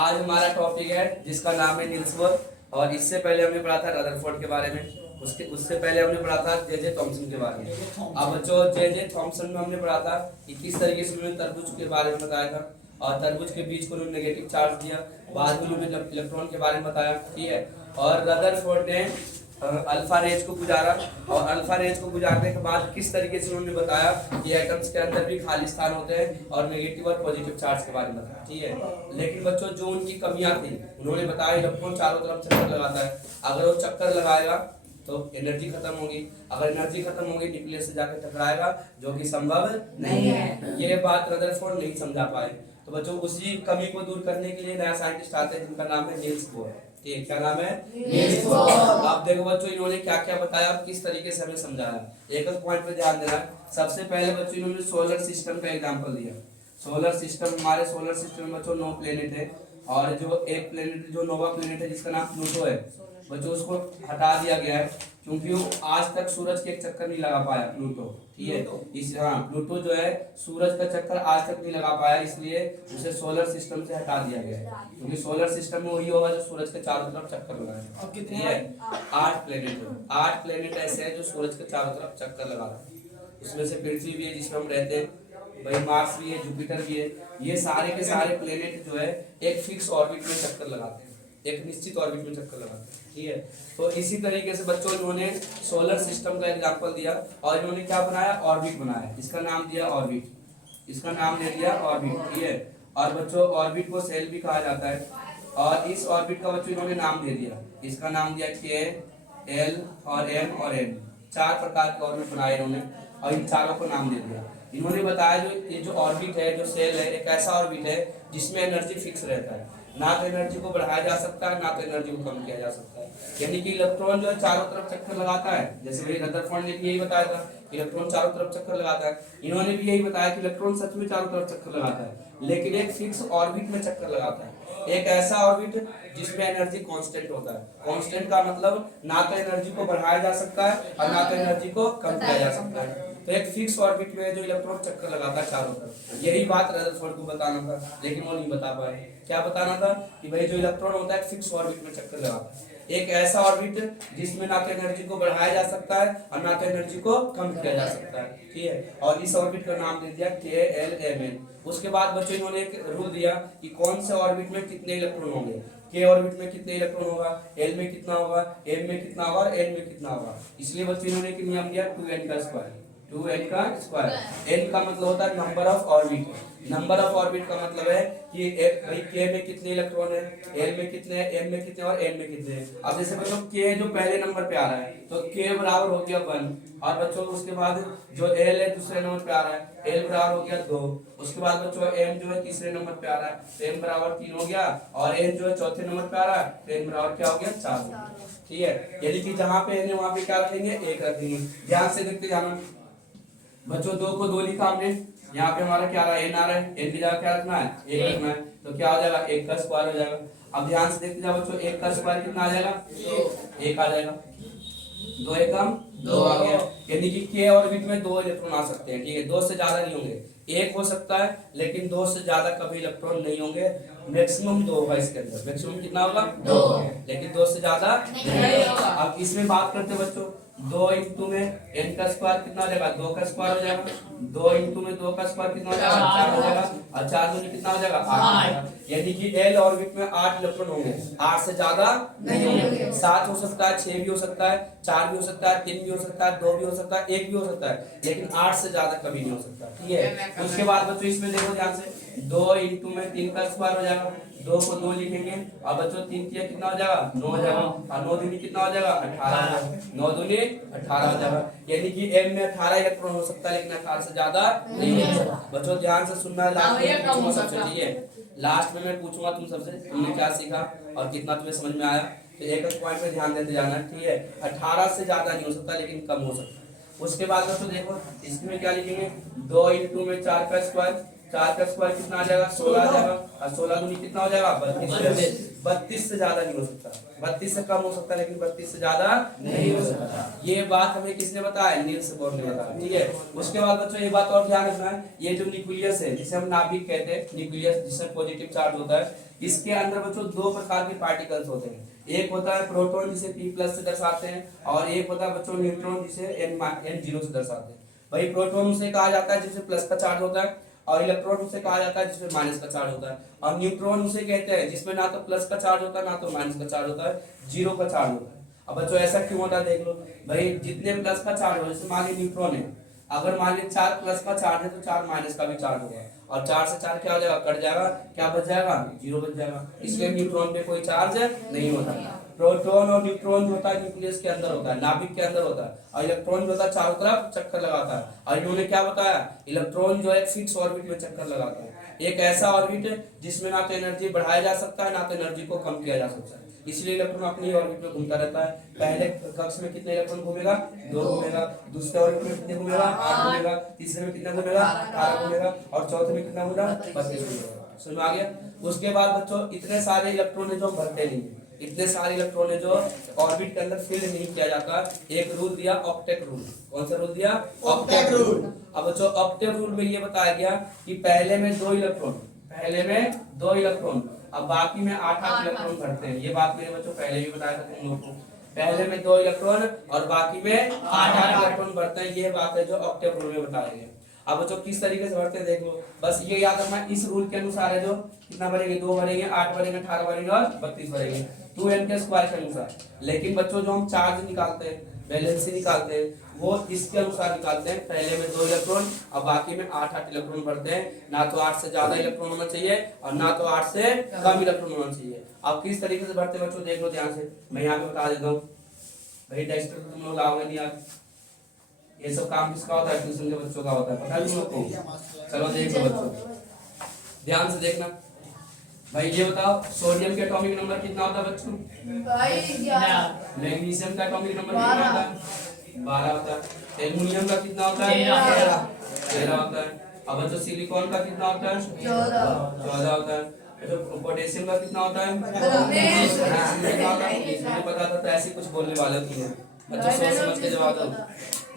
आज हमारा टॉपिक है जिसका नाम है नील्स बोर। और इससे पहले हमने पढ़ा था रदरफोर्ड के बारे में, उससे पहले हमने पढ़ा था जे थॉमसन के बारे में। अब बच्चों जे थॉमसन में हमने पढ़ा था कि किस तरीके से उन्होंने तरबूज के बारे में बताया था और तरबूज के बीच को उन्होंने नेगेटिव चार्ज दिया, बाद में उन्होंने इलेक्ट्रॉन के बारे में बताया, ठीक है। और रदरफोर्ड ने अल्फा रेज को गुजारा और अल्फा रेज को गुजारने के बाद किस तरीके से उन्होंने बताया कि एटम्स के अंदर भी खाली स्थान होते हैं और नेगेटिव और पॉजिटिव चार्ज के बारे में बताया, ठीक है। लेकिन बच्चों जो उनकी कमियां थी उन्होंने बताया इलेक्ट्रॉन चारों तरफ चक्कर लगाता है, अगर वो चक्कर लगाएगा तो एनर्जी खत्म होगी, अगर एनर्जी खत्म होगी न्यूक्लियस से जाकर टकराएगा जो कि संभव नहीं है। ये बात रदरफोर्ड नहीं समझा पाए। तो बच्चों उसी कमी को दूर करने के लिए नया साइंटिस्ट आते हैं जिनका नाम है नील्स बोर। ठीक, क्या नाम है? Niels Bohr. अब देखो बच्चों इन्होंने क्या क्या बताया, किस तरीके से हमें समझाया, एक एक पॉइंट पे ध्यान देना। सबसे पहले बच्चों इन्होंने सोलर सिस्टम का एग्जांपल दिया। सोलर सिस्टम, हमारे सोलर सिस्टम में बच्चों 9 प्लेनेट है और जो एक प्लेनेट जो नोवा प्लेनेट है जिसका नाम प्लूटो है बच्चों उसको हटा दिया गया है क्योंकि वो आज तक सूरज के एक चक्कर नहीं लगा पाया प्लूटो, ठीक है। इस प्लूटो जो है सूरज का चक्कर आज तक नहीं लगा पाया, इसलिए उसे सोलर सिस्टम से हटा दिया गया है क्योंकि सोलर सिस्टम में वही होगा जो सूरज के चारों तरफ चक्कर लगाए। अब कितने हैं? 8 प्लेनेट है। 8 प्लेनेट ऐसे हैं जो सूरज के चारों तरफ चक्कर लगा रहे हैं। उसमें से पृथ्वी भी है जिसमें हम रहते हैं, भाई मार्स भी है, जुपिटर भी है। ये सारे के सारे प्लेनेट जो है एक फिक्स ऑर्बिट में चक्कर लगाते हैं, एक निश्चित ऑर्बिट में चक्कर लगाते हैं, ठीक है। तो इसी तरीके से बच्चों इन्होंने सोलर सिस्टम का एग्जांपल दिया और इन्होंने क्या बनाया, ऑर्बिट बनाया, इसका नाम दिया ऑर्बिट, इसका नाम दे दिया ऑर्बिट, ठीक है। और बच्चों ऑर्बिट को सेल भी कहा जाता है और इस ऑर्बिट का बच्चों इन्होंने नाम दे दिया, इसका नाम दिया के, एल और एम और एन। 4 प्रकार के ऑर्बिट बनाए इन्होंने और इन चारों को नाम दे दिया। इन्होंने बताया जो ये जो ऑर्बिट है, जो सेल है, एक ऐसा ऑर्बिट है जिसमें एनर्जी फिक्स रहता है, ना तो एनर्जी को बढ़ाया जा सकता है ना तो एनर्जी को कम किया जा सकता है। यानी कि इलेक्ट्रॉन जो है चारों तरफ चक्कर लगाता है, जैसे भाई रदरफोर्ड ने भी यही बताया था इलेक्ट्रॉन चारों तरफ चक्कर लगाता है, इन्होंने भी यही बताया कि इलेक्ट्रॉन सच में चारों तरफ चक्कर लगाता है लेकिन एक फिक्स ऑर्बिट में चक्कर लगाता है, एक ऐसा ऑर्बिट जिसमें एनर्जी कांस्टेंट होता है। कांस्टेंट का मतलब ना तो एनर्जी को बढ़ाया जा सकता है और ना तो एनर्जी को कम किया जा सकता है। तो एक फिक्स ऑर्बिट में जो इलेक्ट्रॉन चक्कर लगाता है चारों तरफ, यही बात रदरफोर्ड को बताना था लेकिन वो नहीं बता पाए। क्या बताना था कि भाई जो इलेक्ट्रॉन होता है फिक्स ऑर्बिट में चक्कर लगाता है, एक ऐसा ऑर्बिट जिसमें ना तो एनर्जी को बढ़ाया जा सकता है और ना तो एनर्जी को कम किया जा सकता है, ठीक है। और इस ऑर्बिट का नाम दे दिया के, एल, एम, एन। उसके बाद बच्चों इन्होंने एक रूल दिया कि कौन से ऑर्बिट में कितने इलेक्ट्रॉन होंगे, के ऑर्बिट में कितने इलेक्ट्रॉन होगा, एल में कितना होगा, एम में कितना होगा और एन में कितना होगा। इसलिए बच्चों इन्होंने एक नियम दिया 2n का स्क्वायर, 2n का स्क्वायर। n का मतलब होता है number of orbit, number of orbit का मतलब है कि भाई k में कितने इलेक्ट्रॉन है, l में कितने हैं, m में कितने और n में कितने हैं। अब जैसे बच्चों k जो पहले नंबर पे आ रहा है तो k बराबर हो गया 1 और बच्चों उसके बाद जो l है दूसरे नंबर पे आ रहा है, l बराबर हो गया 2। उसके बाद बच्चों m जो है तीसरे नंबर पे आ रहा है तो m बराबर 3 हो गया और n जो है चौथे नंबर पे आ रहा है तो n बराबर क्या हो गया 4, ठीक है। यदि कि जहाँ पे n है वहाँ पे क्या रखेंगे, 1 रखेंगे। ध्यान से देखते जाना बच्चों, 2 को 2 लिखा हमने, यहाँ पे हमारा क्या आ रहा है, n आ रहा है, n की जगह क्या रखना है, 1 रखना है, तो क्या हो जाएगा 1 का स्क्वायर हो जाएगा। अब ध्यान से देखते जाओ बच्चों, 1 का स्क्वायर कितना आ जाएगा, 1 आ जाएगा, 2 एकम 2 आ गया। यानी कि k ऑर्बिट में 2 इलेक्ट्रॉन आ सकते हैं, ठीक है, 2 से ज्यादा नहीं होंगे, 1 हो सकता है लेकिन 2 से ज्यादा कभी इलेक्ट्रॉन नहीं होंगे। मैक्सिमम 2 होगा इसके अंदर, मैक्सिमम कितना होगा 2, लेकिन 2 से ज्यादा नहीं होगा। अब इसमें बात करते हैं बच्चों 2 इंटू में n का स्क्वायर कितना हो जाएगा, 2 का स्क्वायर हो जाएगा, 2 इंटू में 2 का स्क्वायर कितना हो जाएगा, 4 हो जाएगा और 4 दूनी कितना हो जाएगा 8। यानी कि l ऑर्बिट में 8 इलेक्ट्रॉन होंगे, 8 से ज्यादा नहीं होंगे। 7 हो सकता है, 6 भी हो सकता है, 4 भी हो सकता है, 3 भी हो सकता है, 2 भी हो सकता है, 1 भी हो सकता है, लेकिन 8 से ज्यादा कभी नहीं हो सकता, ठीक है। उसके बाद बच्चों इसमें देखो ध्यान से, 2 इंटू में 3 का स्क्वायर हो जाएगा, 2 को 2 लिखेंगे और बच्चों 3 किया कितना हो जाएगा 9 हो जाएगा और 9 दूनी कितना हो जाएगा 18 हो जाएगा, 9 दूनी 18 हो जाएगा। यानी कि m में 18 इलेक्ट्रॉन हो सकता है लेकिन 18 से ज्यादा नहीं हो सकता। बच्चों ध्यान से सुनना है, लास्ट में पूछूंगा सबसे, ठीक है, लास्ट में मैं पूछूंगा तुम सबसे तुमने क्या सीखा और कितना तुम्हें समझ में आया, तो एक एक पॉइंट में ध्यान देते जाना, ठीक है। 18 से ज्यादा नहीं हो सकता लेकिन कम हो सकता है। उसके बाद बच्चों देखो इसमें क्या लिखेंगे, 2 इंटू में 4 का स्क्वायर, 4 का स्क्वायर कितना आ जाएगा 16 आ जाएगा और 16 दूनी कितना हो जाएगा 32। 32 से ज्यादा नहीं हो सकता, 32 से कम हो सकता है लेकिन 32 से ज्यादा नहीं हो सकता। ये बात हमें किसने बताया, नील्स बोर ने बताया, ठीक है। उसके बाद बच्चों ये बात और ध्यान रखना है, ये जो न्यूक्लियस है जिसे हम नाभिक कहते हैं, न्यूक्लियस जिसमें पॉजिटिव चार्ज होता है, इसके अंदर बच्चों दो प्रकार के पार्टिकल्स होते हैं, एक होता है प्रोटॉन जिसे P प्लस से दर्शाते हैं, और एक होता है बच्चों न्यूट्रॉन जिसे N जीरो से दर्शाते हैं। भाई प्रोटॉन उसे कहा जाता है जिसमें प्लस का चार्ज होता है, और इलेक्ट्रॉन उसे कहा जाता है जिसमें माइनस का चार्ज होता है, और न्यूट्रॉन उसे कहते हैं जिसमें ना तो प्लस का चार्ज होता है ना तो माइनस का चार्ज होता है, जीरो का चार्ज होता है। अब बच्चों ऐसा क्यों होता है देख लो, भाई जितने प्लस का चार्ज हो, जैसे मान लीजिए न्यूट्रॉन है, अगर मान लीजिए 4 प्लस का चार्ज है तो 4 माइनस का भी चार्ज होगा, और 4 से 4 क्या हो जाएगा, कट जाएगा, क्या बच जाएगा, जीरो बच जाएगा। इसलिए न्यूट्रॉन पे कोई चार्ज नहीं होता। प्रोटॉन और न्यूट्रॉन जो होता है न्यूक्लियस के अंदर होता है, नाभिक के अंदर होता है, और इलेक्ट्रॉन जो होता है चारों तरफ चक्कर लगाता है। और इन्होंने क्या बताया, इलेक्ट्रॉन जो है फिक्स ऑर्बिट में चक्कर लगाता है, एक ऐसा ऑर्बिट है जिसमें ना तो एनर्जी बढ़ाया जा सकता है ना तो एनर्जी को कम किया जा सकता है, इसलिए इलेक्ट्रॉन अपनी ऑर्बिट में घूमता रहता है। पहले कक्ष में कितने इलेक्ट्रॉन घूमेगा, 2 घूमेगा, दूसरे ऑर्बिट में कितने घूमेगा, 8 घूमेगा, तीसरे में कितना घूमेगा, 18 घूमेगा, और चौथे में कितना घूमेगा, 32 घूमेगा। समझ में आ गया। उसके बाद बच्चों इतने सारे इलेक्ट्रॉन है जो भरते नहीं है, इतने सारे इलेक्ट्रॉन है जो ऑर्बिट के अंदर फिल नहीं किया जाता, एक रूल दिया ऑक्टेट रूल। कौन सा रूल दिया, ऑक्टेट रूल। अब बच्चों ऑक्टेट रूल में ये बताया गया कि पहले में 2 इलेक्ट्रॉन, पहले में 2 इलेक्ट्रॉन, अब बाकी में 8 इलेक्ट्रॉन भरते हैं। ये बात मेरे बच्चों पहले भी बताया था तुम लोग को, पहले में 2 इलेक्ट्रॉन और बाकी में 8 इलेक्ट्रॉन भरते हैं, ये बात है जो ऑक्टेट रूल में बताया गया। अब बच्चों किस तरीके से भरते हैं देख लो, बस ये याद रखना इस रूल के अनुसार है जो कितना भरेंगे, 2 भरेंगे, 8 भरेंगे, 18 भरेंगे और 32 भरेंगे, 2n के स्क्वायर के अनुसार। लेकिन बच्चों जो हम चार्ज निकालते हैं, वैलेंसी निकालते हैं, वो इसके अनुसार निकालते हैं, पहले में 2 इलेक्ट्रॉन और बाकी में 8 इलेक्ट्रॉन भरते हैं, ना तो 8 से ज्यादा इलेक्ट्रॉन होना चाहिए और ना तो 8 से कम इलेक्ट्रॉन होना चाहिए। अब किस तरीके से भरते हैं बच्चों देख लो ध्यान से, मैं यहाँ पे बता देता हूँ। भाई टेस्ट तुम लोग लाओगे नहीं यार, ये सब काम किसका होता है, ट्यूशन के बच्चों का होता है, पता है तुम लोग को। चलो देख लो बच्चों, ध्यान से देखना। भाई ये बताओ सोडियम के एटॉमिक नंबर कितना होता है बच्चों, मैग्नीशियम का एटॉमिक नंबर कितना होता है, 12 होता है। एल्युमिनियम का कितना होता है, 13 होता है। अब बच्चों सिलिकॉन का कितना होता है, 14 होता है। पोटेशियम का कितना होता है, मुझे पता था तो ऐसे कुछ बोलने वाले होती है बच्चों, सोच समझ के जवाब दो।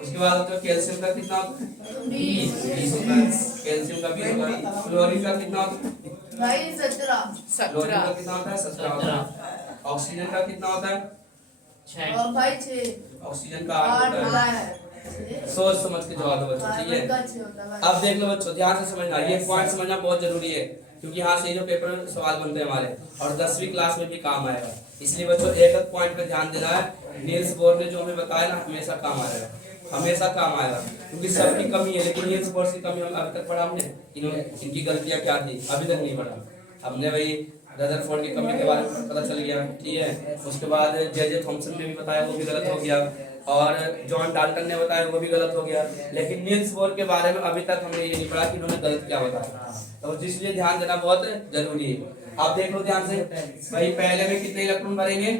उसके बाद होता है कैल्शियम का कितना होता है, 20 होता है, कैल्शियम का 20 होता है। क्लोरीन का कितना होता है, 17 का कितना होता है, 17 होता है। ऑक्सीजन का कितना होता है, 6 ऑक्सीजन का 8 होता है। सोच समझ के जवाब दो बच्चों, ठीक है। अब देख लो बच्चों ध्यान से समझना, ये पॉइंट समझना बहुत जरूरी है क्योंकि यहाँ से जो पेपर सवाल बनते हैं हमारे और 10वीं क्लास में भी काम आएगा, इसलिए बच्चों एक एक पॉइंट पे ध्यान देना है। नील्स बोर ने जो हमें बताया ना हमेशा काम आएगा, हमेशा काम आएगा, क्योंकि सबकी कमी है लेकिन नील्स बोर की कमी हम अभी तक पढ़ा हमने, इनकी गलतियां क्या थी अभी तक नहीं पढ़ा हमने। भाई रदरफोर्ड की कमी के बारे में पता चल गया, ठीक है। उसके बाद जे थॉमसन ने भी बताया वो भी गलत हो गया, और जॉन डाल्टन ने बताया वो भी गलत हो गया, लेकिन नील्स बोर के बारे में अभी तक हमने ये नहीं पढ़ा कि उन्होंने गलत क्या बताया, तो इसलिए ध्यान देना बहुत जरूरी है। आप देख लो ध्यान से, भाई पहले में कितने इलेक्ट्रॉन भरेंगे,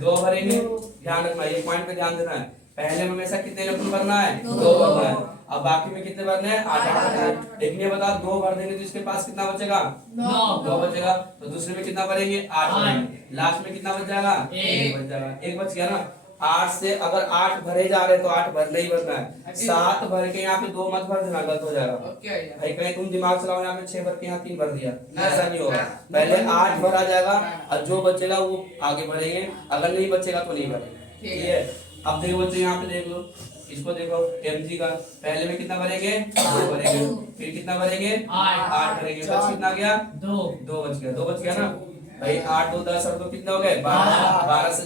2 भरेंगे, ध्यान रखना ये पॉइंट पे ध्यान देना है। पहले में हमेशा कितने इलेक्ट्रॉन भरना है, 2 भरना है, अब बाकी में कितने भरने हैं, 8 भरना है। लेकिन ये बता 2 भर देंगे तो इसके पास कितना बचेगा, 9 बचेगा, तो दूसरे में कितना भरेंगे, 8 भरेंगे, लास्ट में कितना बच जाएगा, 1 बच जाएगा, 1 बच गया ना। 8 से अगर 8 भरे जा रहे हैं तो 8 भरना ही भरना है, 7 भर के यहाँ पे 2 मत भर देना, गलत हो जाएगा। भाई कहीं तुम दिमाग चलाओ यहाँ पे 6 भर के यहाँ 3 भर दिया, ऐसा नहीं होगा, पहले 8 भरा जाएगा और जो बचेगा वो आगे भरेंगे, अगर नहीं बचेगा तो नहीं भरेंगे, ठीक है। अब देखो बच्चे यहाँ पे देख लो, इसको देखो Mg का पहले में कितना भरेंगे, 2 भरेंगे, फिर कितना भरेंगे, 8 भरेंगे, बच कितना गया, 2 बच गया, 2 बच गया ना भाई। 8 2 10 और 2 कितना हो गए, 12 से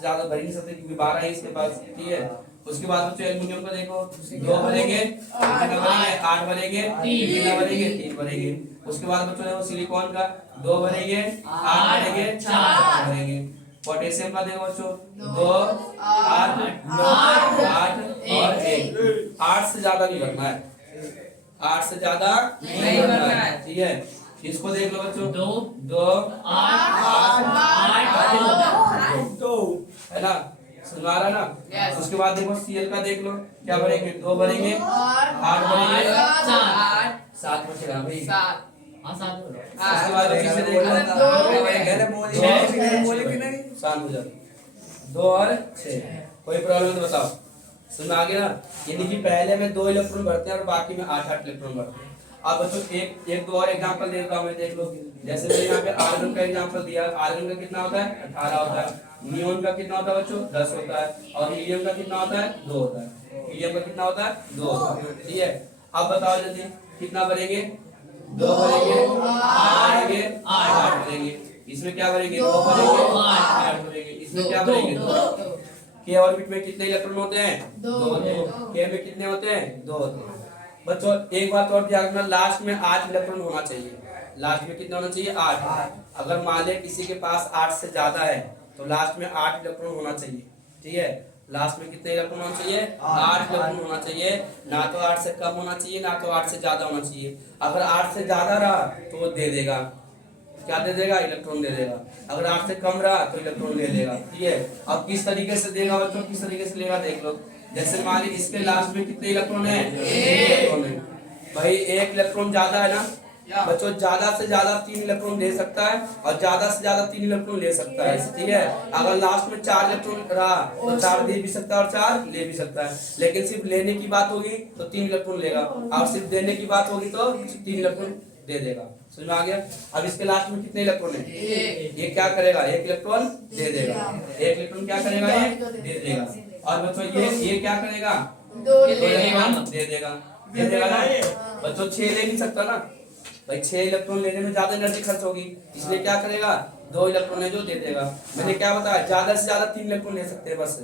ज्यादा भर नहीं सकते क्योंकि 12 है इसके पास, ठीक है। उसके बाद बच्चों एल्युमिनियम को देखो, 2 भरेंगे, कितना भरेंगे, 8 भरेंगे, कितना भरेंगे, 3 भरेंगे। उसके बाद बच्चों देखो सिलिकॉन का 2 भरेंगे, 8 भरेंगे, 4 भरेंगे। पोटेशियम का देखो बच्चों 2 8 9 8 और 1, 8 से ज्यादा नहीं भरना है, 8 से ज्यादा नहीं भरना है, ठीक है। इसको देख लो बच्चों 2 8 2 है ना, सुना रहा ना। उसके बाद देखो Cl का देख लो क्या भरेंगे, 2 भरेंगे, 8 भरेंगे, 7 बचेगा भाई, 7। उसके बाद किसे देख लो, शांत हो जाओ, 2 और 6, कोई प्रॉब्लम तो बताओ, सुन आ गया ना। यानी कि पहले में 2 इलेक्ट्रॉन भरते हैं और बाकी में 8 इलेक्ट्रॉन भरते हैं। अब बच्चों एक दो और एग्जांपल देता हूं मैं, देख लो। जैसे मैंने यहाँ पे आर्गन का एग्जांपल दिया। आर्गन का कितना होता है? 18 होता है। नियोन का कितना होता है बच्चों? 10 होता है। और हीलियम का कितना होता है? 2 होता है। हीलियम का कितना होता है? 2 होता है। ठीक है, अब बताओ जल्दी कितना भरेंगे? 2 भरेंगे, 8 भरेंगे, 8 भरेंगे। इसमें क्या भरेंगे? 2 भरेंगे, 8 भरेंगे। इसमें क्या भरेंगे? 2। के ऑर्बिट में कितने इलेक्ट्रॉन होते हैं? 2 होते हैं। के में कितने होते हैं? 2 होते हैं। बच्चों एक बात और ध्यान रखना, लास्ट में 8 इलेक्ट्रॉन होना चाहिए। लास्ट में कितना होना चाहिए? 8। अगर मान ले किसी के पास 8 से ज्यादा है तो लास्ट में 8 इलेक्ट्रॉन होना चाहिए। ठीक है, लास्ट में कितने इलेक्ट्रॉन होना चाहिए? 8 इलेक्ट्रॉन होना चाहिए। ना तो 8 से कम होना चाहिए, ना तो 8 से ज्यादा होना चाहिए। अगर 8 से ज्यादा रहा तो वो दे देगा, क्या दे देगा? इलेक्ट्रॉन दे देगा। अगर 8 से कम रहा तो इलेक्ट्रॉन ले लेगा। ठीक है, अब किस तरीके से देगा बच्चों, किस तरीके से लेगा देख लो। जैसे मान ली इसके लास्ट में कितने इलेक्ट्रॉन है? 1 इलेक्ट्रॉन है। भाई 1 इलेक्ट्रॉन ज्यादा है ना बच्चों, ज्यादा से ज्यादा 3 इलेक्ट्रॉन दे सकता है और ज्यादा से ज्यादा 3 इलेक्ट्रॉन ले सकता है। ठीक है, अगर लास्ट में 4 इलेक्ट्रॉन रहा तो 4 दे भी सकता है और 4 ले भी सकता है। लेकिन सिर्फ लेने की बात होगी तो 3 इलेक्ट्रॉन लेगा, और सिर्फ देने की बात होगी तो 3 इलेक्ट्रॉन दे देगा। समझ में आ गया? अब इसके लास्ट में कितने इलेक्ट्रॉन है? ये क्या करेगा? 1 इलेक्ट्रॉन दे देगा। 1 इलेक्ट्रॉन क्या करेगा? ये दे देगा। और बच्चों ये क्या करेगा? 2 इलेक्ट्रॉन दे देगा। दे देगा ना बच्चों, 6 ले नहीं सकता ना भाई, 6 इलेक्ट्रॉन लेने में ज्यादा एनर्जी खर्च होगी, इसलिए क्या करेगा? 2 इलेक्ट्रॉन है जो दे देगा। मैंने क्या बताया? ज्यादा से ज्यादा 3 इलेक्ट्रॉन ले सकते हैं बस,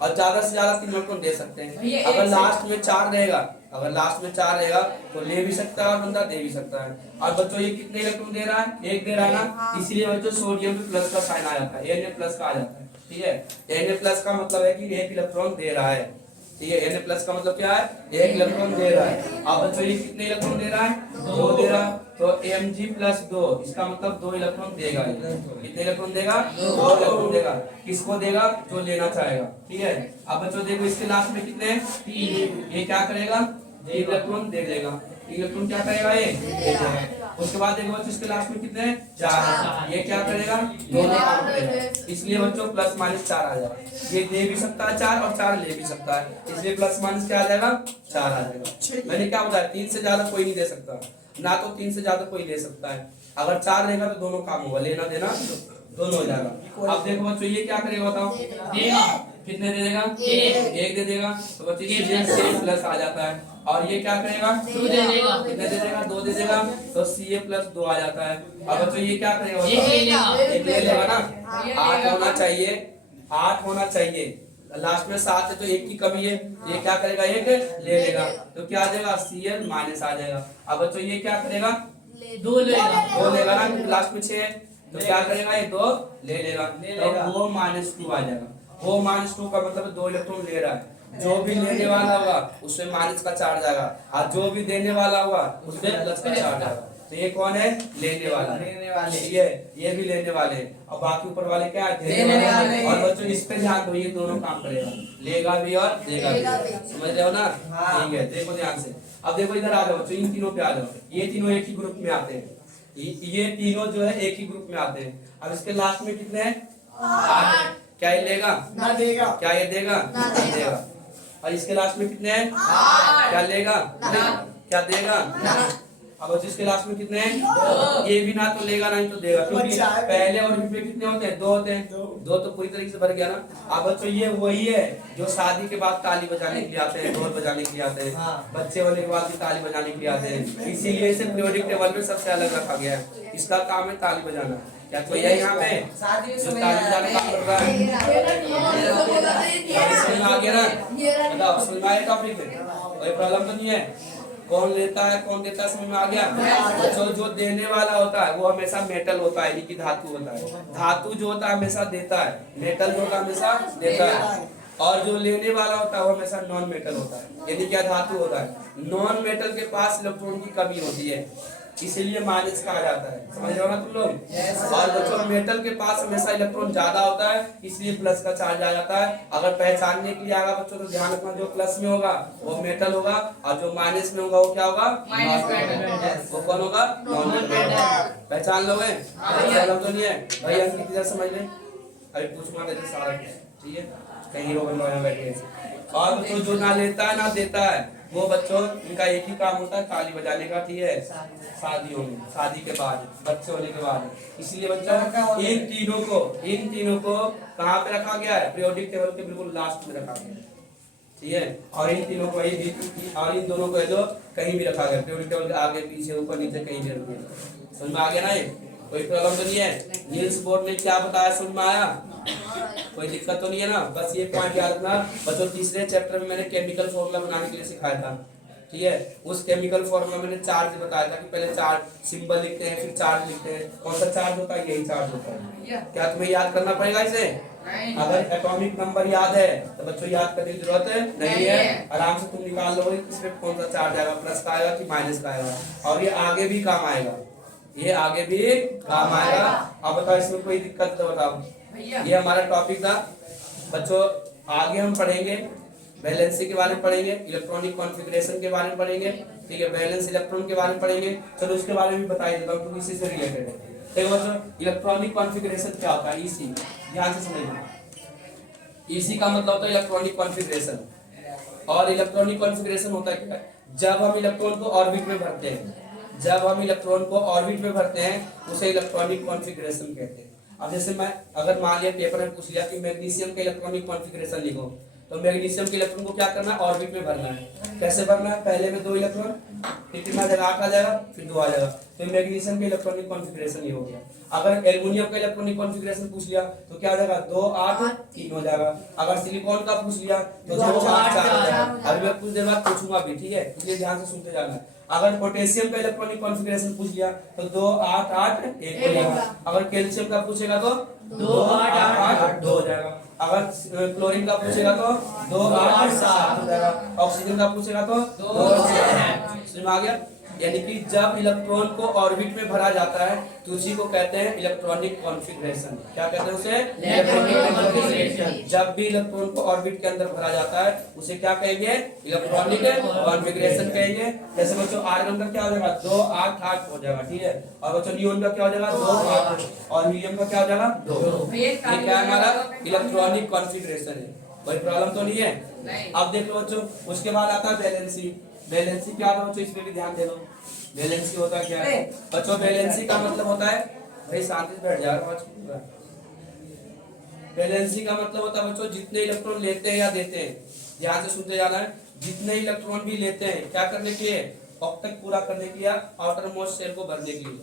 और ज्यादा से ज्यादा 3 इलेक्ट्रॉन दे सकते हैं। अगर लास्ट में 4 रहेगा, अगर लास्ट में 4 रहेगा तो ले भी सकता है और बंदा दे भी सकता है। और बच्चों ये कितने इलेक्ट्रॉन दे रहा है? 1 दे रहा है ना, इसलिए बच्चों सोडियम पे प्लस का साइन आ जाता है, Na प्लस का आ जाता है। ठीक है, Na प्लस का मतलब है कि 1 इलेक्ट्रॉन दे रहा है। ठीक है, Na प्लस का मतलब क्या है? 1 इलेक्ट्रॉन दे रहा है। अब बच्चों ये कितने इलेक्ट्रॉन दे रहा है? 2 दे रहा है। तो Mg प्लस 2, इसका मतलब 2 इलेक्ट्रॉन देगा। कितने इलेक्ट्रॉन देगा? 2 इलेक्ट्रॉन देगा। किसको देगा? जो लेना चाहेगा। ठीक है, अब बच्चों देखो इसके लास्ट में कितने हैं? 3। ये क्या करेगा? 3 इलेक्ट्रॉन दे देगा। इलेक्ट्रॉन क्या करेगा? ये दे देगा। उसके बाद देखो बच्चों इसके लास्ट में कितने हैं? 4। ये क्या करेगा? दोनों काम करेगा, इसलिए बच्चों प्लस माइनस 4 आ जाएगा। ये दे भी सकता है 4 और 4 ले भी सकता है, इसलिए प्लस माइनस क्या आ जाएगा? 4 आ जाएगा। मैंने क्या बताया? 3 से ज्यादा कोई नहीं दे सकता, ना तो 3 से ज्यादा कोई ले सकता है। अगर 4 रहेगा तो दोनों काम होगा, लेना देना दोनों हो जाएगा। अब देखो बच्चों ये क्या करेगा बताओ? देगा। कितने दे देगा? 1 दे देगा। तो बच्चों ये प्लस आ जाता है। और ये क्या करेगा? 2 दे देगा। कितने दे देगा? 2 दे देगा। तो Ca प्लस 2 आ जाता है। अब बच्चों ये क्या करेगा? 1 ले लेगा ना, 8 होना चाहिए, 8 होना चाहिए। लास्ट में 7 है तो 1 की कमी है, ये क्या करेगा? 1 ले लेगा। तो क्या आ जाएगा? Cl माइनस आ जाएगा। अब बच्चों ये क्या करेगा? 2 लेगा ना, लास्ट में 6 है तो क्या करेगा? ये 2 ले लेगा। तो वो -2 आ जाएगा। वो -2 का मतलब 2 इलेक्ट्रॉन ले रहा है। जो भी लेने वाला होगा उसमें माइनस का चार्ज आएगा, और जो भी देने वाला होगा उसमें प्लस का चार्ज आएगा। तो ये कौन है? लेने वाला। ये भी लेने वाले, और बाकी ऊपर वाले क्या है? देने वाले। और बच्चों इस पे ध्यान दो, ये दोनों काम करेगा, लेगा भी और देगा भी। समझ रहे हो ना? ठीक है, देखो ध्यान से। अब देखो इधर आ जाओ बच्चों, इन तीनों पे आ जाओ। ये तीनों एक ही ग्रुप में आते हैं, ये तीनों जो है एक ही ग्रुप में आते हैं। अब इसके लास्ट में कितने हैं? 8। क्या ये लेगा? ना देगा। क्या ये देगा? नहीं देगा। और इसके लास्ट में कितने हैं? 8। क्या लेगा? ना। क्या देगा? ना। अब इसके लास्ट में कितने हैं? ये भी ना तो लेगा नहीं तो देगा, क्योंकि पहले और पे कितने होते हैं? 2 होते हैं। 2 तो पूरी तरीके से भर गया ना। अब बच्चों ये वही है जो शादी के बाद ताली बजाने के लिए आते हैं, ढोल बजाने के लिए आते हैं, बच्चे होने के बाद भी ताली बजाने के लिए आते हैं। इसीलिए इसे पीरियोडिक टेबल में सबसे अलग रखा गया है। इसका काम है ताली बजाना। क्या कोई है यहाँ पे जो ताली बजाने का काम कर रहा है? समझ में आ गया ना? बताओ, समझ में आया टॉपिक में? कोई प्रॉब्लम तो नहीं है? कौन लेता है कौन देता है समझ में आ गया? जो देने वाला होता है वो हमेशा मेटल होता है, यानी कि धातु होता है। धातु जो होता है हमेशा देता है, मेटल जो होता है हमेशा देता है। और जो लेने वाला होता है वो हमेशा नॉन मेटल होता है, यानी क्या? धातु होता है। नॉन मेटल के पास इलेक्ट्रॉन की कमी होती है, इसीलिए माइनस कहा जाता है। समझ रहे हो ना तुम लोग? और बच्चों मेटल के पास हमेशा इलेक्ट्रॉन ज्यादा होता है, इसलिए प्लस का चार्ज आ जाता है। अगर पहचानने के लिए आएगा बच्चों तो ध्यान रखना, जो प्लस में होगा वो मेटल होगा, और जो माइनस में होगा वो क्या होगा? वो कौन होगा? Non metal. पहचान लोगे? प्रॉब्लम तो नहीं है भाई? हम कितनी समझ लें, अभी पूछूंगा सारा। ठीक है, कहीं हीरो बनवा बैठे। और बच्चों जो ना लेता है ना देता है वो बच्चों इनका एक ही काम होता है ताली बजाने का, ठीक है, शादियों में, शादी के बाद, बच्चे होने के बाद। इसलिए बच्चों इन तीनों को कहाँ पे रखा गया है? पीरियोडिक टेबल के बिल्कुल लास्ट में रखा गया है, ठीक है। और इन तीनों को और इन दोनों को जो कहीं भी रखा गया, पीरियोडिक टेबल के आगे पीछे ऊपर नीचे कहीं भी रख दिया। समझ में आ गया ना? ये कोई प्रॉब्लम तो नहीं है? नील्स बोर ने क्या बताया, समझ में आया? कोई दिक्कत तो नहीं है ना? बस ये पॉइंट याद रखना बच्चों। तीसरे चैप्टर में मैंने केमिकल फॉर्मूला बनाने के लिए सिखाया था, ठीक है। उस केमिकल फॉर्मूला मैंने चार्ज बताया था कि पहले चार्ज सिंबल लिखते हैं, फिर चार्ज लिखते हैं। कौन सा चार्ज होता है? यही चार्ज होता है। क्या तुम्हें याद करना पड़ेगा इसे? अगर एटॉमिक नंबर याद है तो बच्चों याद करने की जरूरत है नहीं है। आराम से तुम निकाल लोगे इसमें कौन सा चार्ज आएगा, प्लस का आएगा कि माइनस का आएगा। और ये आगे भी काम आएगा, ये आगे भी काम आएगा। अब बताओ इसमें कोई दिक्कत तो बताओ। ये हमारा टॉपिक था बच्चों। आगे हम पढ़ेंगे वैलेंसी के बारे में पढ़ेंगे, इलेक्ट्रॉनिक कॉन्फ़िगरेशन के बारे में पढ़ेंगे, ठीक है, वैलेंस इलेक्ट्रॉन के बारे में पढ़ेंगे। चलो उसके बारे में बता देता हूँ क्योंकि इसी से रिलेटेड है। देखो बच्चों, इलेक्ट्रॉनिक कॉन्फ़िगरेशन क्या होता है? ईसी, ध्यान से समझना। ईसी का मतलब होता है इलेक्ट्रॉनिक कॉन्फ़िगरेशन। और इलेक्ट्रॉनिक कॉन्फ़िगरेशन होता है क्या? जब हम इलेक्ट्रॉन को ऑर्बिट में भरते हैं, जब हम इलेक्ट्रॉन को ऑर्बिट में भरते हैं उसे इलेक्ट्रॉनिक कॉन्फ़िगरेशन कहते हैं। अब जैसे मैं अगर मान लिया पेपर में पूछ लिया कि मैग्नीशियम का इलेक्ट्रॉनिक कॉन्फ़िगरेशन लिखो, तो मैग्नीशियम के इलेक्ट्रॉन को क्या करना है? ऑर्बिट में भरना है। कैसे भरना है? पहले में 2 इलेक्ट्रॉन, फिर कितना आ जाएगा? 8 आ जाएगा, फिर 2 आ जाएगा। तो मैग्नीशियम का इलेक्ट्रॉनिक कॉन्फ़िगरेशन ये हो गया। अगर एल्युमिनियम का इलेक्ट्रॉनिक कॉन्फ़िगरेशन पूछ लिया तो क्या हो जाएगा? 2 8 3 हो जाएगा। अगर सिलिकॉन का पूछ लिया तो 2 4 4 हो जाएगा। अभी मैं कुछ देर बाद पूछूंगा भी, ठीक है, इसलिए ध्यान से सुनते जाना है। अगर पोटेशियम का इलेक्ट्रॉनिक कॉन्फ़िगरेशन पूछ लिया तो 2 8 8 1 हो जाएगा। अगर कैल्शियम का पूछेगा तो 2 8 8 2 हो जाएगा। अगर क्लोरीन का पूछेगा तो 2 8 7 हो जाएगा। ऑक्सीजन का पूछेगा तो 2 6। समझ में आ गया? यानी कि जब इलेक्ट्रॉन को ऑर्बिट में भरा जाता है तो उसी को कहते हैं इलेक्ट्रॉनिक कॉन्फ़िगरेशन। क्या कहते हैं उसे? Electronic configuration. जब भी इलेक्ट्रॉन को ऑर्बिट के अंदर भरा जाता है उसे क्या कहेंगे? इलेक्ट्रॉनिक कॉन्फ़िगरेशन कहेंगे। जैसे बच्चों आर्गन का क्या हो जाएगा? 2 8 8 हो जाएगा, ठीक है। और बच्चों नियोन का क्या हो जाएगा? 2 8। और हीलियम का क्या हो जाएगा? 2। ये क्या हमारा इलेक्ट्रॉनिक कॉन्फ़िगरेशन है। कोई प्रॉब्लम तो नहीं है? अब देख लो बच्चों, उसके बाद आता है वैलेंसी। वैलेंसी क्या होता है बच्चों? इसमें भी ध्यान दे लो। वैलेंसी होता क्या है बच्चों? वैलेंसी का मतलब होता है, भाई शांति से बैठ जाओ। वैलेंसी का मतलब होता है बच्चों जितने इलेक्ट्रॉन लेते हैं या देते हैं, ध्यान से सुनते जाना है। जितने इलेक्ट्रॉन भी लेते हैं क्या करने के लिए? ऑक्टेट पूरा करने के लिए, आउटर मोस्ट शेल को भरने के लिए।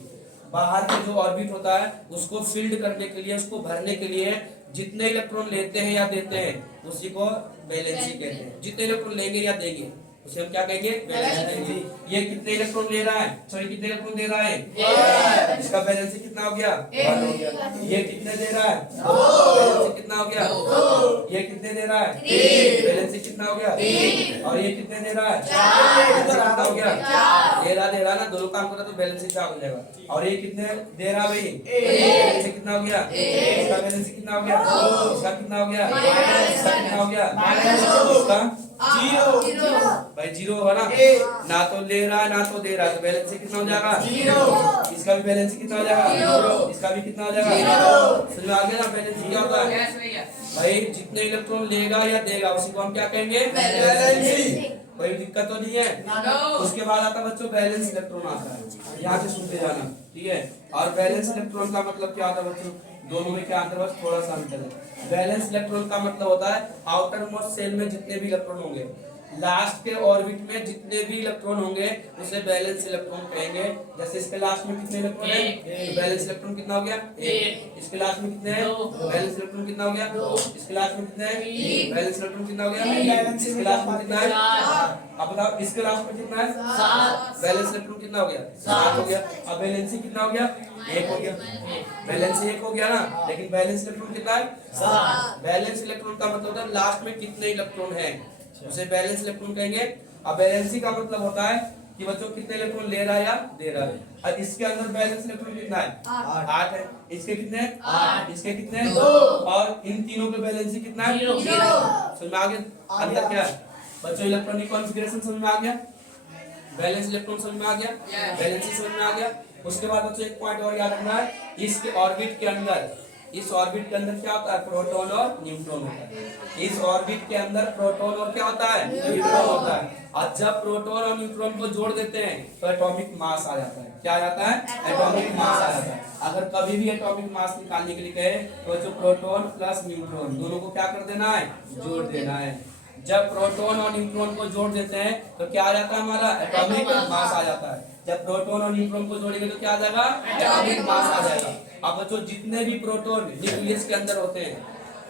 बाहर के जो ऑर्बिट होता है उसको फिल्ड करने के लिए, उसको भरने के लिए जितने इलेक्ट्रॉन लेते हैं या देते हैं उसी को वैलेंसी कहते हैं। जितने इलेक्ट्रॉन लेंगे या देंगे उसे हम क्या कहेंगे? वैलेंसी कहेंगे। ये कितने इलेक्ट्रॉन ले रहा है? सॉरी, कितने इलेक्ट्रॉन दे रहा है? इसका वैलेंसी कितना हो गया? 1 हो गया। ये कितने दे रहा है? 2। वैलेंसी कितना हो गया? 2। ये कितने दे रहा है? 3। वैलेंसी कितना हो गया? 3। और ये कितने दे रहा है? 4। कितना हो गया? 4। दे रहा ना, दोनों काम कर रहा तो वैलेंसी 4 हो जाएगा। और ये कितने दे रहा भाई? 1। वैलेंसी कितना हो गया? 1। इसका वैलेंसी कितना हो गया? 2। इसका कितना हो गया? इसका कितना हो गया? इसका 0। भाई 0 होगा ना तो ले रहा है ना तो दे रहा है, तो बैलेंस कितना हो जाएगा? 0। इसका भी बैलेंस कितना हो जाएगा? 0। इसका भी कितना हो जाएगा? 0। समझ में आ गया ना? बैलेंस क्या होता है भाई? जितने इलेक्ट्रॉन लेगा या देगा उसी को हम क्या कहेंगे? बैलेंसी। कोई दिक्कत तो नहीं है? उसके बाद आता बच्चों बैलेंस इलेक्ट्रॉन आता है। यहाँ से सुनते जाना, ठीक है। और बैलेंस इलेक्ट्रॉन का मतलब क्या होता है बच्चों? दोनों में क्या अंतर? बस थोड़ा सा अंतर है। बैलेंस इलेक्ट्रॉन का मतलब होता है आउटर मोस्ट शेल में जितने भी इलेक्ट्रॉन होंगे, लास्ट के ऑर्बिट में जितने भी इलेक्ट्रॉन होंगे उसे बैलेंस इलेक्ट्रॉन कहेंगे। जैसे इसके लास्ट में कितने इलेक्ट्रॉन है? तो बैलेंस इलेक्ट्रॉन कितना हो गया? 1। इसके लास्ट में कितने हैं? बैलेंस इलेक्ट्रॉन कितना हो गया? 2। इसके लास्ट में कितने हैं? बैलेंस इलेक्ट्रॉन कितना हो गया? 3। इसके लास्ट में कितना है? 4। अब बताओ इसके लास्ट में कितना है? 7। बैलेंस इलेक्ट्रॉन कितना हो गया? 7 हो गया। अब बैलेंसी कितना हो गया? 1 हो गया। बैलेंसी 1 हो गया ना, लेकिन बैलेंस इलेक्ट्रॉन कितना है? 7। बैलेंस इलेक्ट्रॉन का मतलब होता है लास्ट में कितने इलेक्ट्रॉन हैं उसे बैलेंस इलेक्ट्रॉन कहेंगे। अब बैलेंसी का मतलब होता है कि बच्चों कितने इलेक्ट्रॉन ले रहा है या दे रहा है। और इसके अंदर बैलेंस इलेक्ट्रॉन कितना है? 8 है। इसके कितने? 8। इसके कितने? 2। और इन तीनों के बैलेंसी कितना है? 0। समझ में आ गया अंदर क्या है बच्चों? इलेक्ट्रॉनिक कॉन्फ़िगरेशन समझ में आ गया, बैलेंस इलेक्ट्रॉन समझ में आ गया, बैलेंसी समझ में आ गया। उसके बाद बच्चों एक पॉइंट और याद रखना है, इसके ऑर्बिट के अंदर इस ऑर्बिट के अंदर क्या होता है, प्रोटॉन और न्यूट्रॉन होता है। इस ऑर्बिट के अंदर प्रोटॉन और क्या होता है, न्यूट्रॉन होता है। और जब प्रोटॉन और न्यूट्रॉन को जोड़ देते हैं तो एटॉमिक मास आ जाता है। क्या आ जाता है, एटॉमिक मास आ जाता है। अगर कभी भी एटॉमिक मास निकालने के लिए कहे तो जो प्रोटॉन प्लस न्यूट्रॉन दोनों को क्या कर देना है, जोड़ देना है। जब प्रोटॉन और न्यूट्रॉन को जोड़ देते हैं तो क्या आ जाता है, हमारा एटॉमिक मास आ जाता है। जब प्रोटॉन और न्यूट्रॉन को जोड़ेंगे तो क्या आ जाएगा, एटॉमिक मास आ जाएगा। अब जो जितने भी प्रोटॉन न्यूक्लियस के अंदर होते हैं,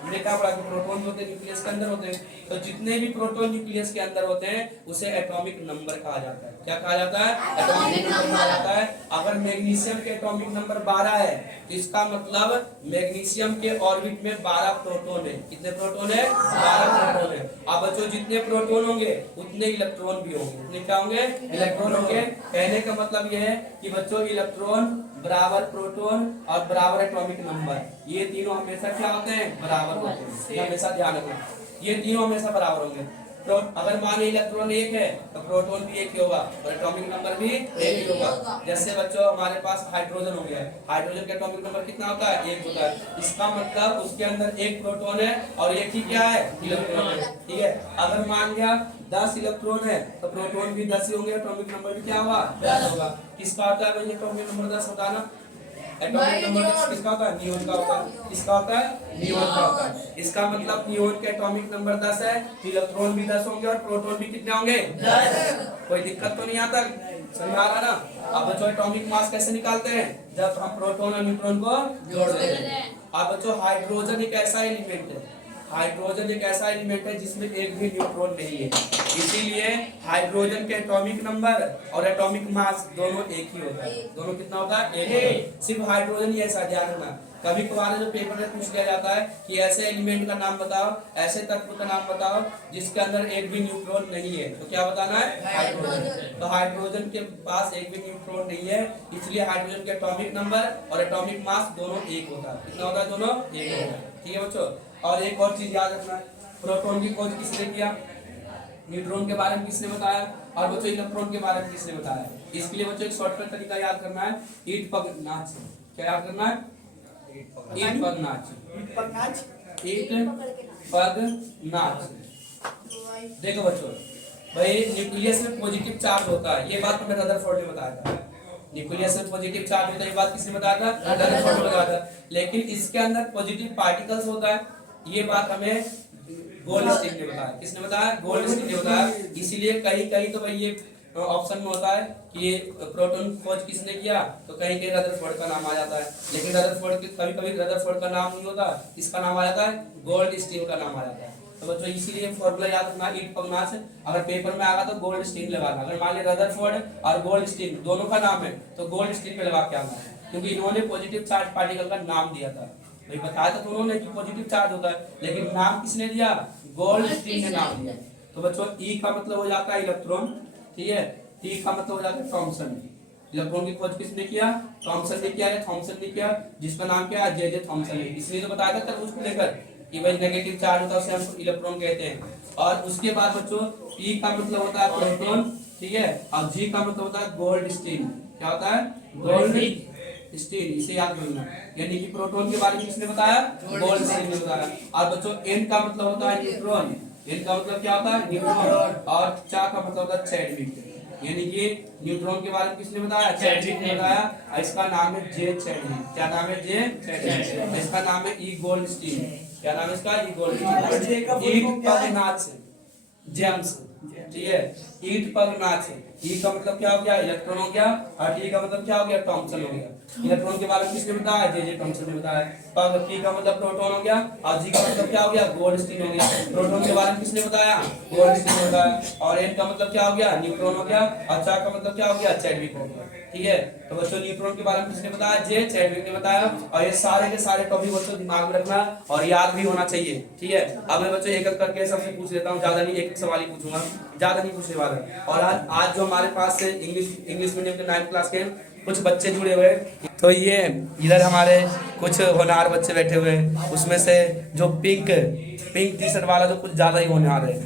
हमने क्या पढ़ा कि प्रोटॉन होते हैं न्यूक्लियस के अंदर होते हैं, तो जितने भी प्रोटॉन न्यूक्लियस के अंदर होते हैं उसे एटॉमिक नंबर कहा जाता है। क्या कहा जाता है, एटॉमिक नंबर कहा जाता है। अगर मैग्नीशियम के एटॉमिक नंबर 12 है तो इसका मतलब मैग्नीशियम के ऑर्बिट में 12 प्रोटॉन है। कितने प्रोटॉन है, 12 प्रोटॉन है। अब बच्चों जितने प्रोटॉन होंगे उतने इलेक्ट्रॉन भी होंगे। उतने क्या होंगे, इलेक्ट्रॉन होंगे। कहने का मतलब यह है कि बच्चों इलेक्ट्रॉन बराबर प्रोटॉन और बराबर एटॉमिक नंबर, ये तीनों हमेशा क्या होते हैं, बराबर होते हैं। ये हमेशा ध्यान रखना, ये तीनों हमेशा बराबर होंगे। अगर माने इलेक्ट्रॉन एक है तो प्रोटॉन भी एक ही होगा और एटॉमिक नंबर भी एक ही होगा। जैसे बच्चों हमारे पास हाइड्रोजन हो गया, हाइड्रोजन का एटॉमिक नंबर कितना होता है, एक होता है। इसका मतलब उसके अंदर एक प्रोटॉन है और एक ही क्या है, इलेक्ट्रॉन है। ठीक है, अगर मान लिया 10 इलेक्ट्रॉन है तो प्रोटॉन भी 10 ही होंगे, एटॉमिक नंबर भी क्या होगा, 10 होगा। किसका होता है भाई एटॉमिक नंबर 10 होता है ना, एटॉमिक नंबर किसका होता है, नियोन का होता है। किसका होता है, नियोन का होता है। इसका मतलब नियोन के एटॉमिक नंबर 10 है, इलेक्ट्रॉन भी 10 होंगे और प्रोटॉन भी कितने होंगे, 10। कोई दिक्कत तो नहीं आता, समझ आ रहा ना। अब बच्चों एटॉमिक मास कैसे निकालते हैं, जब हम प्रोटॉन और न्यूट्रॉन को जोड़ देते हैं। अब बच्चों हाइड्रोजन एक ऐसा एलिमेंट है, हाइड्रोजन एक ऐसा एलिमेंट है जिसमें एक भी न्यूट्रॉन नहीं है, इसीलिए हाइड्रोजन के एटॉमिक नंबर और एटॉमिक मास दोनों एक ही होता है। दोनों कितना होता है, एक है। सिर्फ हाइड्रोजन ही ऐसा, ध्यान रखना। कभी कभार जो पेपर में पूछ लिया जाता है कि ऐसे एलिमेंट का नाम बताओ, ऐसे तत्व का नाम बताओ जिसके अंदर एक भी न्यूट्रॉन नहीं है, तो क्या बताना है, हाइड्रोजन। तो हाइड्रोजन के पास एक भी न्यूट्रॉन नहीं है, इसलिए हाइड्रोजन के एटॉमिक नंबर और एटॉमिक मास दोनों एक होता है। कितना होता है, दोनों एक होता है। ठीक है बच्चों, और एक और चीज याद रखना, प्रोटॉन की खोज किसने किया, न्यूट्रॉन के बारे में किसने बताया, और बच्चों इलेक्ट्रॉन के बारे में किसने बताया। इसके लिए बच्चों एक शॉर्टकट तरीका याद करना है, ईट पग नाच। क्या याद करना है, ईट पग नाच, ईट पग नाच। देखो बच्चों, भाई न्यूक्लियस में पॉजिटिव चार्ज होता है, ये बात हमें रदरफोर्ड ने बताया था। न्यूक्लियस में पॉजिटिव चार्ज होता है, ये बात किसने बताया था, रदरफोर्ड ने बताया था। लेकिन इसके अंदर पॉजिटिव पार्टिकल्स होता है, ये बात हमें गोल्डस्टीन ने बताया। किसने बताया, गोल्डस्टीन ने बताया। इसीलिए कहीं कहीं तो भाई ये ऑप्शन में होता है कि ये प्रोटॉन खोज किसने किया, तो कहीं कहीं रदरफोर्ड का नाम आ जाता है। लेकिन रदरफोर्ड के कभी कभी रदरफोर्ड का नाम नहीं होता, इसका नाम आ जाता है, गोल्डस्टीन का नाम आ जाता है। तो बच्चों इसीलिए फॉर्मूला याद रखना, ईट पगनास। अगर पेपर में आगा तो गोल्डस्टीन लगाना। अगर मान लिया रदरफोर्ड और गोल्डस्टीन दोनों का नाम है तो गोल्डस्टीन पे लगा के आना है, क्योंकि इन्होंने पॉजिटिव चार्ज पार्टिकल का नाम दिया था। भाई बताया था उन्होंने कि पॉजिटिव चार्ज होता है, लेकिन नाम किसने दिया, गोल्डस्टीन ने नाम दिया। तो बच्चों ई का मतलब हो जाता है इलेक्ट्रॉन, ठीक है, टी का मतलब हो जाता है थॉमसन। इलेक्ट्रॉन की खोज किसने किया, थॉमसन ने किया, थॉमसन ने किया, जिसका नाम क्या है, जे थॉमसन है। इसलिए तो बताया था तरबूज को लेकर कि भाई नेगेटिव चार्ज होता है उसे हम इलेक्ट्रॉन कहते हैं। और उसके बाद बच्चों पी का मतलब होता है प्रोटॉन, ठीक है, और जी का मतलब होता है गोल्डस्टीन। क्या होता है, गोल्डस्टीन, इसे याद रखना। यानी कि प्रोटॉन के बारे में किसने बताया, गोल्डस्टीन ने बताया। और बच्चों एन का मतलब होता है न्यूट्रॉन, एन का मतलब क्या होता है, न्यूट्रॉन। और चा का मतलब होता है चैडविक, यानी कि न्यूट्रॉन के बारे में किसने बताया, चैडविक ने बताया। इसका नाम है जे चैडविक। क्या नाम है, जे चैडविक। इसका नाम है ई गोल्डस्टीन। क्या नाम है इसका, ई गोल्डस्टीन। ईट पगनाच जेम्स, ठीक है, ईट पगनाच। ई का मतलब क्या हो गया, इलेक्ट्रॉन हो गया, और टी का मतलब क्या हो गया, थॉमसन हो गया। इलेक्ट्रॉन के बारे में किसने बताया, जे थॉमसन ने बताया। पग टी का मतलब प्रोटॉन हो गया, और जी का मतलब क्या हो गया, गोल्डस्टीन हो गया। प्रोटॉन के बारे में किसने बताया, गोल्डस्टीन ने बताया। और एन का मतलब क्या हो गया, न्यूट्रॉन हो गया, और चा का मतलब क्या हो गया, चैडविक हो गया। ठीक है, तो बच्चों न्यूट्रॉन के बारे में किसने बताया, जे चैडविक ने बताया। और ये सारे के सारे टॉपिक बच्चों दिमाग में रखना और याद भी होना चाहिए। ठीक है, अब मैं बच्चों एक एक करके सबसे पूछ लेता हूँ, ज्यादा नहीं, एक सवाल ही पूछूंगा, ज्यादा नहीं पूछने वाला। और आज जो हमारे पास से इंग्लिश मीडियम के 9th क्लास के कुछ बच्चे जुड़े हुए, तो ये इधर हमारे कुछ होनहार बच्चे बैठे हुए हैं, उसमें से जो पिंक टी शर्ट वाला जो कुछ ज्यादा ही होनहार है।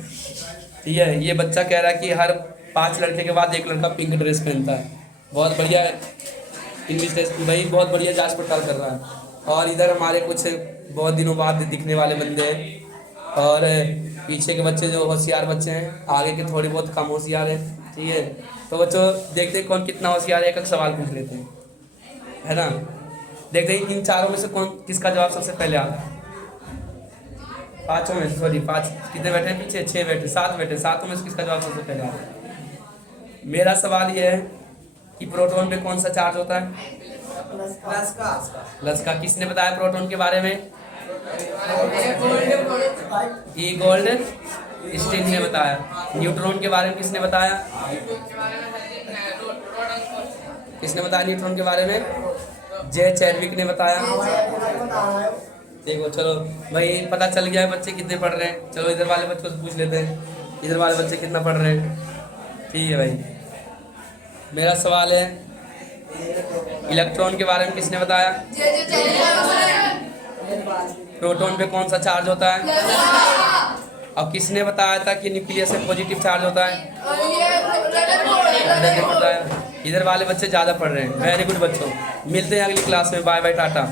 ठीक है, ये बच्चा कह रहा है कि हर 5 लड़के के बाद एक लड़का पिंक ड्रेस पहनता है। बहुत बढ़िया इंग्लिश टेस्ट भाई, बहुत बढ़िया जांच पड़ताल कर रहा है। और इधर हमारे कुछ बहुत दिनों बाद दिखने वाले बंदे हैं, और पीछे के बच्चे जो होशियार बच्चे हैं, आगे के थोड़ी बहुत कम होशियार है। ठीक है, तो बच्चों देखते हैं कौन कितना होशियार है, एक एक सवाल पूछ लेते हैं, है ना। देखते हैं इन चारों में से कौन किसका जवाब सबसे पहले आता है। पाँचों में से, सॉरी 5 कितने बैठे हैं पीछे, 6 बैठे, 7 बैठे, 7 में से किसका जवाब सबसे पहले आता है। मेरा सवाल यह है कि प्रोटॉन पे कौन सा चार्ज होता है। प्लस का। किसने बताया प्रोटॉन के बारे में। ई गोल्ड स्टीन ने बताया। न्यूट्रॉन के बारे में किसने बताया। किसने बताया न्यूट्रॉन के बारे में। जे चैडविक ने बताया। देखो चलो भाई, पता चल गया है बच्चे कितने पढ़ रहे हैं। चलो इधर वाले बच्चों से पूछ लेते हैं, इधर वाले बच्चे कितना पढ़ रहे हैं। ठीक है भाई, मेरा सवाल है इलेक्ट्रॉन के बारे में किसने बताया। प्रोटॉन पे कौन सा चार्ज होता है। और किसने बताया था कि न्यूक्लियस से पॉजिटिव चार्ज होता है। बताया। इधर वाले बच्चे ज़्यादा पढ़ रहे हैं। वेरी गुड बच्चों, मिलते हैं अगली क्लास में। Bye bye, Tata.